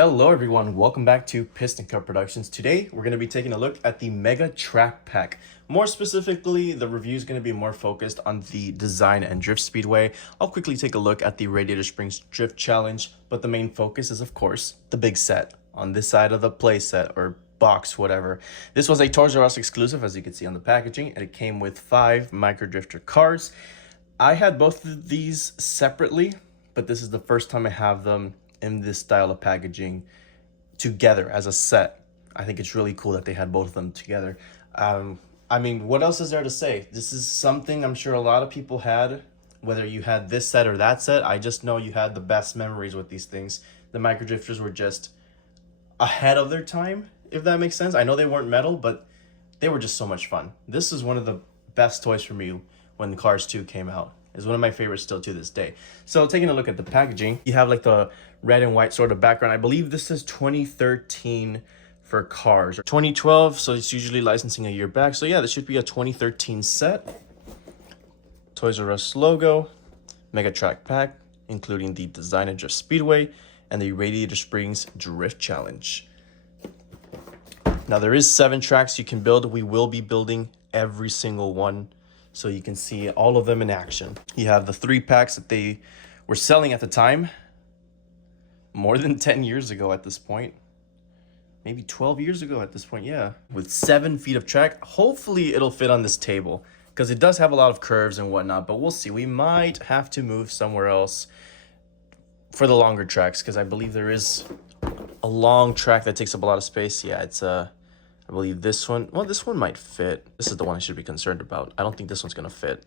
Hello everyone, welcome back to Piston Cup Productions. Today we're going to be taking a look at the Mega Track Pack. More specifically, the review is going to be more focused on the design and drift speedway. I'll quickly take a look at the Radiator Springs Drift Challenge, but the main focus is of course the big set on this side of the play set or box, whatever. This was a Toys R Us exclusive, as you can see on the packaging, and it came with 5 micro drifter cars. I had both of these separately, but this is the first time I have them in this style of packaging together as a set. I think it's really cool that they had both of them together. I mean, what else is there to say? This is something I'm sure a lot of people had, whether you had this set or that set. I just know you had the best memories with these things. The micro drifters were just ahead of their time, if that makes sense. I know they weren't metal, but they were just so much fun. This is one of the best toys for me when Cars 2 came out. It's one of my favorites still to this day. So taking a look at the packaging, you have like the red and white sort of background. I believe this is 2013 for Cars, or 2012, so it's usually licensing a year back. So yeah, this should be a 2013 set. Toys R Us logo, Mega Track Pack, including the Design and Drift Speedway and the Radiator Springs Drift Challenge. Now there is 7 tracks you can build. We will be building every single one, so you can see all of them in action. You have the 3 packs that they were selling at the time, more than 10 years ago at this point. Maybe 12 years ago at this point, yeah. With 7 feet of track. Hopefully it'll fit on this table, because it does have a lot of curves and whatnot, but we'll see. We might have to move somewhere else for the longer tracks, because I believe there is a long track that takes up a lot of space. Yeah, it's I believe this one, well, this one might fit. This is the one I should be concerned about. I don't think this one's gonna fit.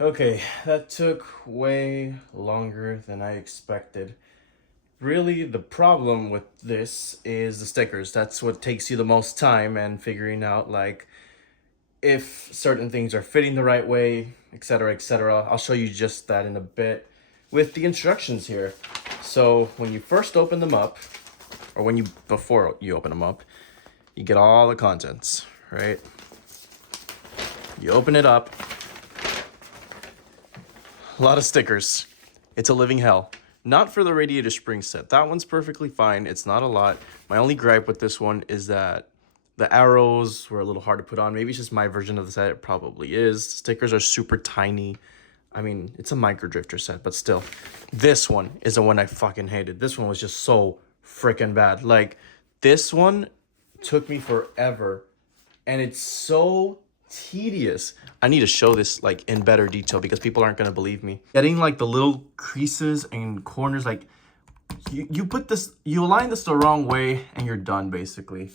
Okay, that took way longer than I expected. Really, the problem with this is the stickers. That's what takes you the most time, and figuring out like if certain things are fitting the right way, etc., etc. I'll show you just that in a bit with the instructions here. So when you first open them up, or before you open them up, you get all the contents, right? You open it up. A lot of stickers. It's a living hell. Not for the Radiator Springs set. That one's perfectly fine. It's not a lot. My only gripe with this one is that the arrows were a little hard to put on. Maybe it's just my version of the set. It probably is. Stickers are super tiny. I mean, it's a micro drifter set, but still. This one is the one I fucking hated. This one was just so freaking bad. Like, this one took me forever, and it's so tedious. I need to show this like in better detail because people aren't going to believe me. Getting like the little creases and corners, like you align this the wrong way and you're done basically.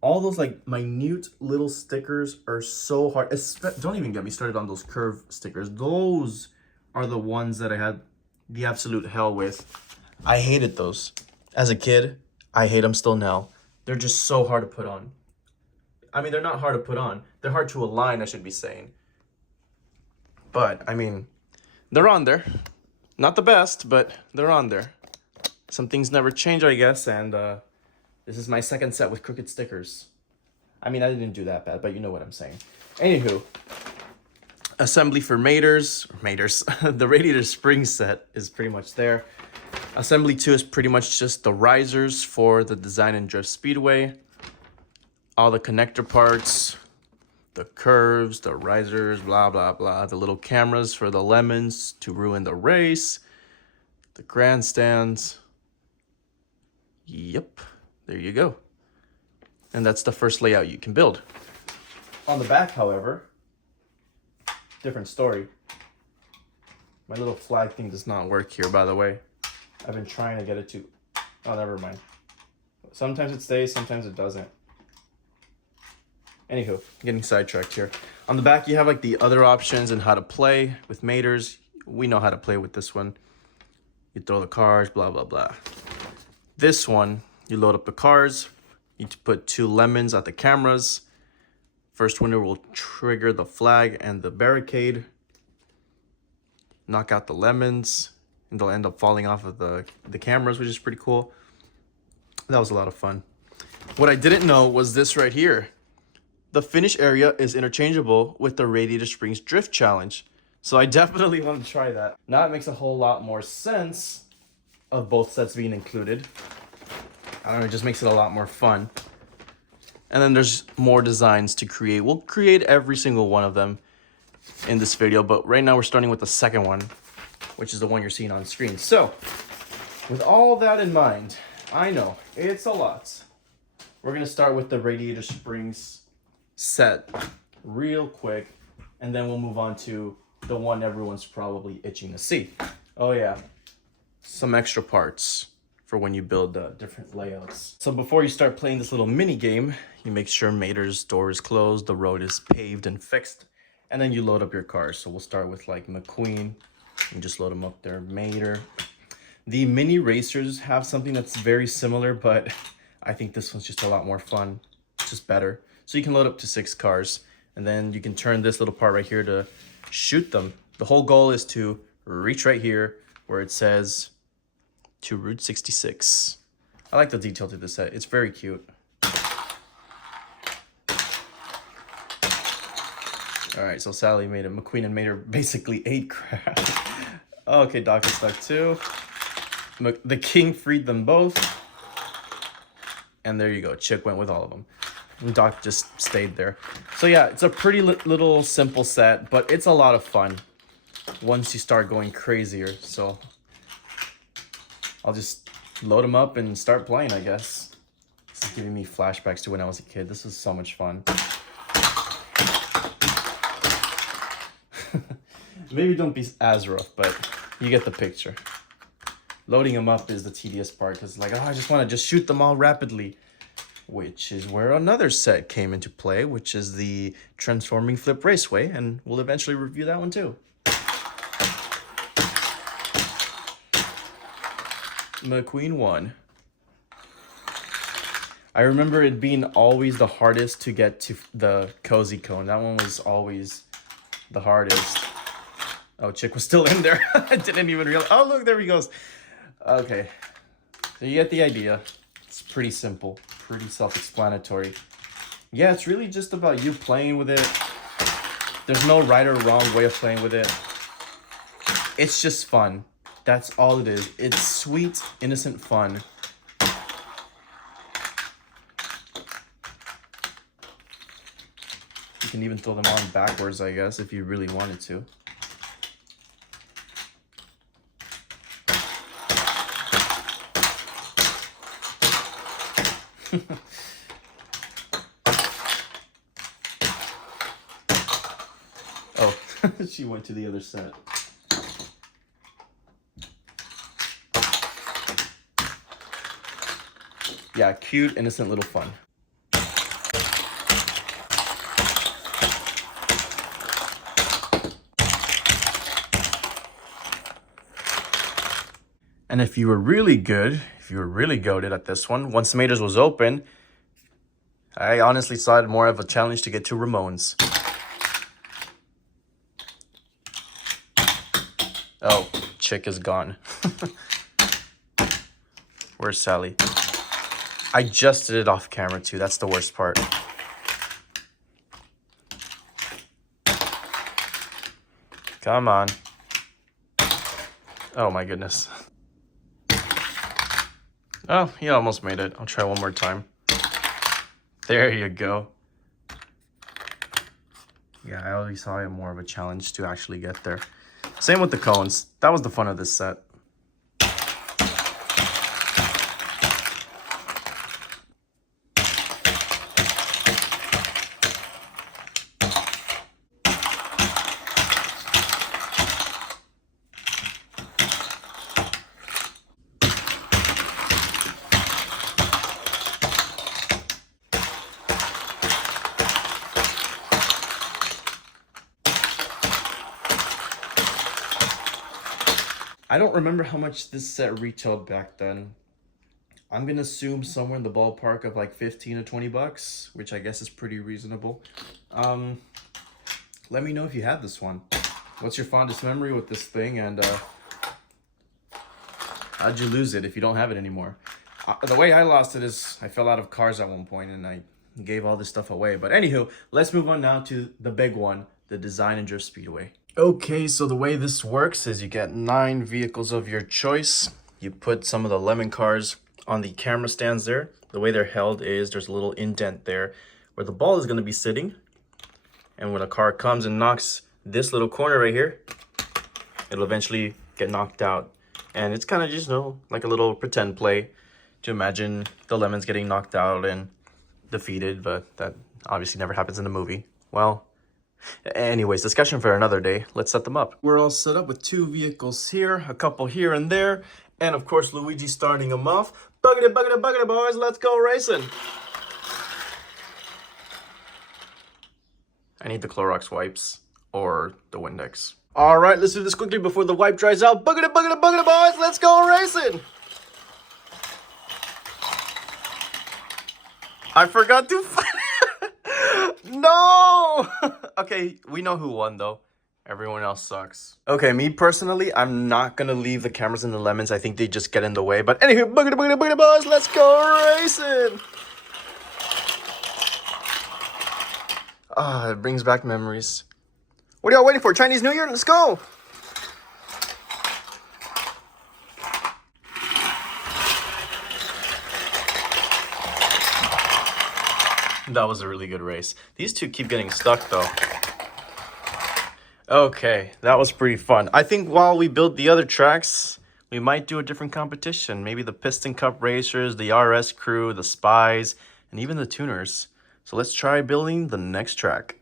All those like minute little stickers are so hard. Don't even get me started on those curve stickers. Those are the ones that I had the absolute hell with. I hated those as a kid. I hate them still now. They're just so hard to put on. I mean, they're not hard to put on. They're hard to align, I should be saying. But, I mean, they're on there. Not the best, but they're on there. Some things never change, I guess, and this is my second set with crooked stickers. I mean, I didn't do that bad, but you know what I'm saying. Anywho, assembly for Maters. The Radiator Springs set is pretty much there. Assembly 2 is pretty much just the risers for the Design and Drift Speedway. All the connector parts, the curves, the risers, blah, blah, blah. The little cameras for the lemons to ruin the race. The grandstands. Yep, there you go. And that's the first layout you can build. On the back, however, different story. My little flag thing does not work here, by the way. I've been trying to get it to... Oh, never mind. Sometimes it stays, sometimes it doesn't. Anywho, getting sidetracked here. On the back, you have like the other options and how to play with maters. We know how to play with this one. You throw the cars, blah, blah, blah. This one, you load up the cars. You put 2 lemons at the cameras. First winner will trigger the flag and the barricade. Knock out the lemons, and they'll end up falling off of the cameras, which is pretty cool. That was a lot of fun. What I didn't know was this right here. The finish area is interchangeable with the Radiator Springs Drift Challenge. So I definitely want to try that. Now it makes a whole lot more sense of both sets being included. I don't know, it just makes it a lot more fun. And then there's more designs to create. We'll create every single one of them in this video, but right now we're starting with the second one, which is the one you're seeing on screen. So, with all that in mind, I know it's a lot. We're gonna start with the Radiator Springs set real quick, and then we'll move on to the one everyone's probably itching to see. Oh yeah, some extra parts for when you build different layouts. So before you start playing this little mini game, you make sure Mater's door is closed, the road is paved and fixed, and then you load up your cars. So we'll start with like McQueen, and just load them up there. Mater. The mini racers have something that's very similar, but I think this one's just a lot more fun, just better. So you can load up to 6 cars, and then you can turn this little part right here to shoot them. The whole goal is to reach right here where it says to Route 66. I like the detail to this set. It's very cute. All right, so Sally made it. McQueen and Mater basically ate crap. Okay, Doc is stuck too. The king freed them both. And there you go. Chick went with all of them. And Doc just stayed there. So yeah, it's a pretty little simple set, but it's a lot of fun once you start going crazier. So I'll just load them up and start playing, I guess. This is giving me flashbacks to when I was a kid. This is so much fun. Maybe don't be as rough, but you get the picture. Loading them up is the tedious part, because like, oh, I just want to just shoot them all rapidly. Which is where another set came into play, which is the Transforming Flip Raceway, and we'll eventually review that one too. McQueen won. I remember it being always the hardest to get to the cozy cone. That one was always the hardest. Oh, Chick was still in there. I didn't even realize. Oh, look, there he goes. Okay. So you get the idea. It's pretty simple, pretty self-explanatory. Yeah, it's really just about you playing with it. There's no right or wrong way of playing with it. It's just fun. That's all it is. It's sweet, innocent fun. You can even throw them on backwards, I guess, if you really wanted to. Oh, she went to the other set. Yeah, cute, innocent little fun. And if you were really good, if you were really goated at this one, once the Maters was open, I honestly saw it more of a challenge to get to Ramon's. Oh, Chick is gone. Where's Sally? I just did it off camera too. That's the worst part. Come on. Oh my goodness. Oh, he almost made it. I'll try one more time. There you go. Yeah, I always saw it more of a challenge to actually get there. Same with the cones. That was the fun of this set. I don't remember how much this set retailed back then. I'm gonna assume somewhere in the ballpark of like 15 to 20 bucks, which I guess is pretty reasonable. Let me know if you have this one. What's your fondest memory with this thing, and how'd you lose it if you don't have it anymore? The way I lost it is I fell out of cars at one point and I gave all this stuff away. But anywho, let's move on now to the big one, the Design and Drift Speedway. Okay, so the way this works is you get 9 vehicles of your choice. You put some of the lemon cars on the camera stands there. The way they're held is there's a little indent there where the ball is going to be sitting. And when a car comes and knocks this little corner right here, it'll eventually get knocked out. And it's kind of just, like a little pretend play to imagine the lemons getting knocked out and defeated, but that obviously never happens in the movie. Well, anyways, discussion for another day. Let's set them up. We're all set up with 2 vehicles here, a couple here and there, and of course Luigi starting them off. Buggity, buggity, buggity, boys, let's go racing. I need the Clorox wipes or the Windex. All right, let's do this quickly before the wipe dries out. Buggity, buggity, buggity, boys, let's go racing. I forgot to... No! Okay, we know who won, though. Everyone else sucks. Okay, me personally, I'm not gonna leave the cameras in the lemons. I think they just get in the way. But anyway, boogity, boogity, boogity, boys, let's go racing! Ah, it brings back memories. What are y'all waiting for? Chinese New Year? Let's go! That was a really good race. These two keep getting stuck, though. Okay, that was pretty fun. I think while we build the other tracks, we might do a different competition. Maybe the Piston Cup Racers, the RS crew, the Spies, and even the tuners. So let's try building the next track.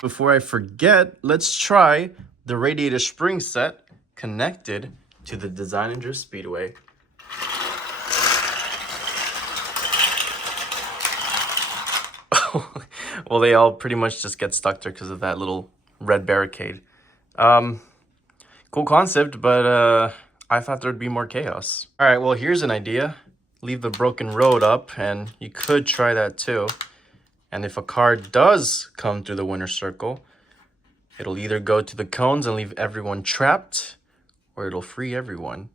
Before I forget, let's try the Radiator Springs set connected to the Design and Drift Speedway. Well, they all pretty much just get stuck there because of that little red barricade. Cool concept, but I thought there'd be more chaos. All right, well, here's an idea. Leave the broken road up, and you could try that too. And if a car does come through the winner's circle, it'll either go to the cones and leave everyone trapped, or it'll free everyone.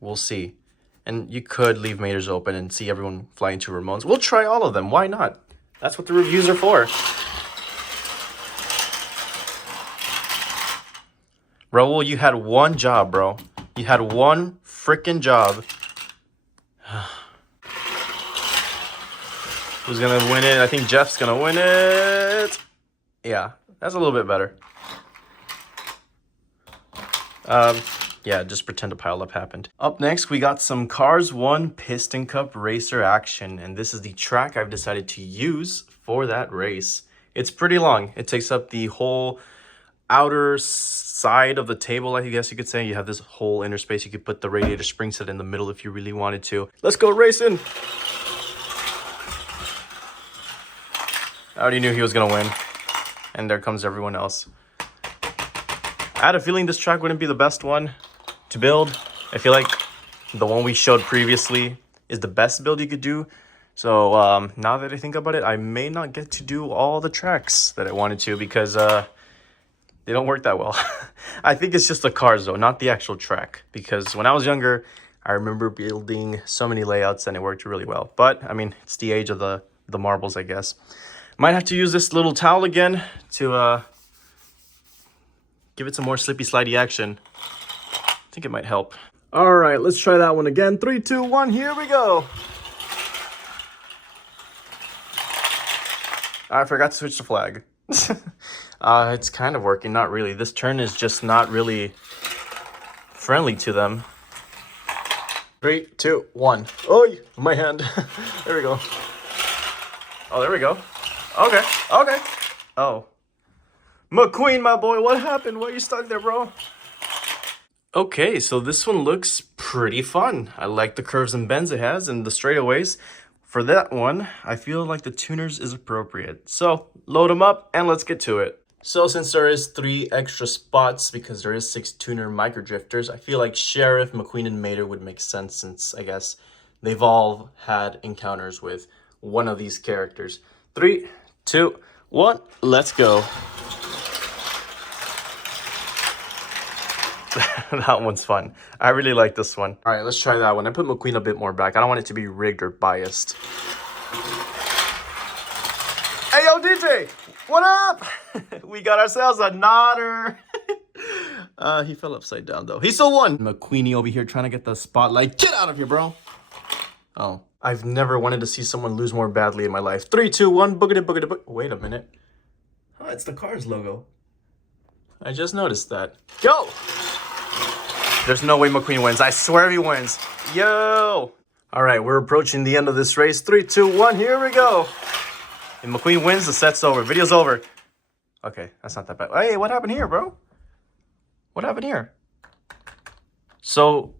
We'll see. And you could leave Maters open and see everyone fly into Ramones. We'll try all of them. Why not? That's what the reviews are for. Raul, you had one job, bro. You had one freaking job. Who's gonna win it? I think Jeff's gonna win it. Yeah, that's a little bit better. Yeah, just pretend a pileup happened. Up next, we got some Cars 1 Piston Cup Racer action, and this is the track I've decided to use for that race. It's pretty long. It takes up the whole outer side of the table, I guess you could say. You have this whole inner space. You could put the Radiator Springs set in the middle if you really wanted to. Let's go racing! I already knew he was gonna win. And there comes everyone else. I had a feeling this track wouldn't be the best one to build. I feel like the one we showed previously is the best build you could do. So now that I think about it, I may not get to do all the tracks that I wanted to because they don't work that well. I think it's just the cars though, not the actual track. Because when I was younger, I remember building so many layouts and it worked really well. But I mean, it's the age of the marbles, I guess. Might have to use this little towel again to give it some more slippy slidey action. I think it might help. All right, let's try that one again. 3, 2, 1, here we go. I forgot to switch the flag. It's kind of working, not really. This turn is just not really friendly to them. 3, 2, 1. Oh, my hand. There we go. Oh, there we go. Okay, okay. Oh. McQueen, my boy, what happened? Why are you stuck there, bro? Okay, so this one looks pretty fun. I like the curves and bends it has and the straightaways. For that one, I feel like the tuners is appropriate. So, load them up and let's get to it. So since there is 3 extra spots because there is 6 tuner micro drifters, I feel like Sheriff, McQueen, and Mater would make sense since I guess they've all had encounters with one of these characters. 3, 2, 1, let's go. That one's fun. I really like this one. All right, let's try that one. I put McQueen a bit more back. I don't want it to be rigged or biased. Hey, yo, DJ, what up? We got ourselves a nodder. He fell upside down, though. He still won. McQueenie over here trying to get the spotlight. Get out of here, bro. Oh, I've never wanted to see someone lose more badly in my life. 3, 2, 1, boogity, boogity, boogity. Wait a minute. Oh, it's the Cars logo. I just noticed that. Go! There's no way McQueen wins. I swear he wins. Yo! All right, we're approaching the end of this race. 3, 2, 1, here we go. If McQueen wins, the set's over. Video's over. Okay, that's not that bad. Hey, what happened here, bro? What happened here? So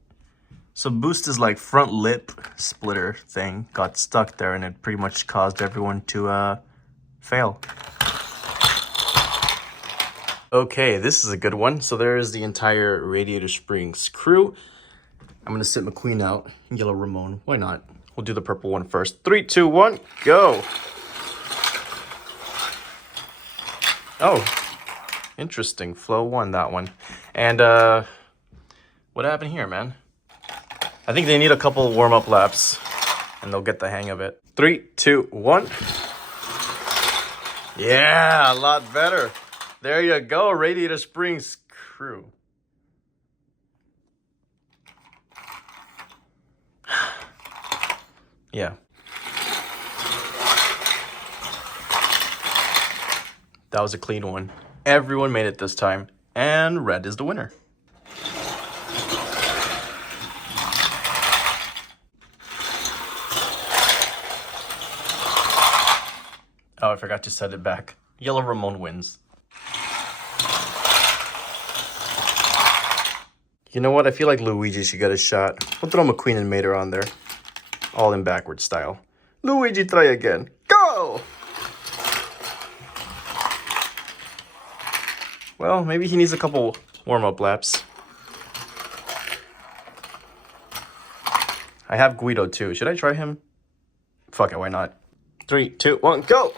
Boost's like front lip splitter thing got stuck there, and it pretty much caused everyone to fail. Okay, this is a good one. So there is the entire Radiator Springs crew. I'm gonna sit McQueen out. Yellow Ramon, why not? We'll do the purple one first. 3, 2, 1, go. Oh, interesting. Flo won that one. And what happened here, man? I think they need a couple warm-up laps and they'll get the hang of it. 3, 2, 1. Yeah, a lot better. There you go, Radiator Springs crew. Yeah. That was a clean one. Everyone made it this time, and red is the winner. Oh, I forgot to set it back. Yellow Ramon wins. You know what? I feel like Luigi should get a shot. We'll throw McQueen and Mater on there. All in backward style. Luigi, try again. Go! Well, maybe he needs a couple warm-up laps. I have Guido too. Should I try him? Fuck it, why not? 3, 2, 1, go!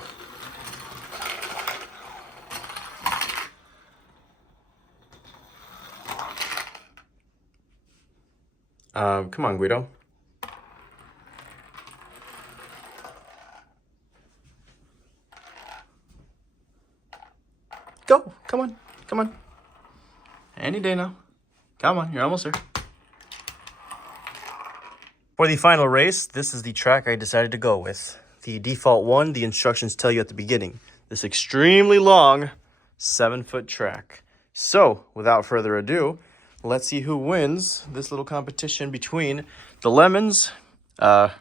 Come on, Guido. Go! Come on. Come on. Any day now. Come on, you're almost there. For the final race, this is the track I decided to go with. The default one, the instructions tell you at the beginning. This extremely long 7-foot track. So, without further ado, let's see who wins this little competition between the Lemons,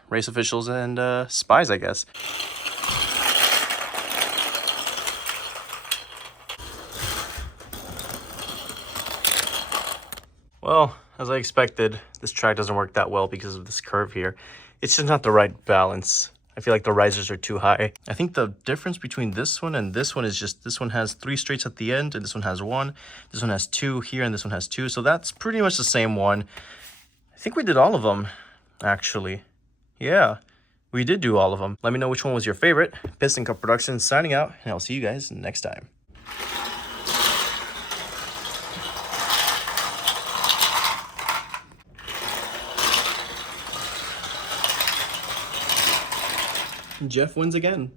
race officials, and spies, I guess. Well, as I expected, this track doesn't work that well because of this curve here. It's just not the right balance. I feel like the risers are too high. I think the difference between this one and this one is just this one has 3 straights at the end and this one has 1. This one has 2 here and this one has 2. So that's pretty much the same one. I think we did all of them, actually. Yeah, we did do all of them. Let me know which one was your favorite. Piston Cup Productions signing out, and I'll see you guys next time. Jeff wins again.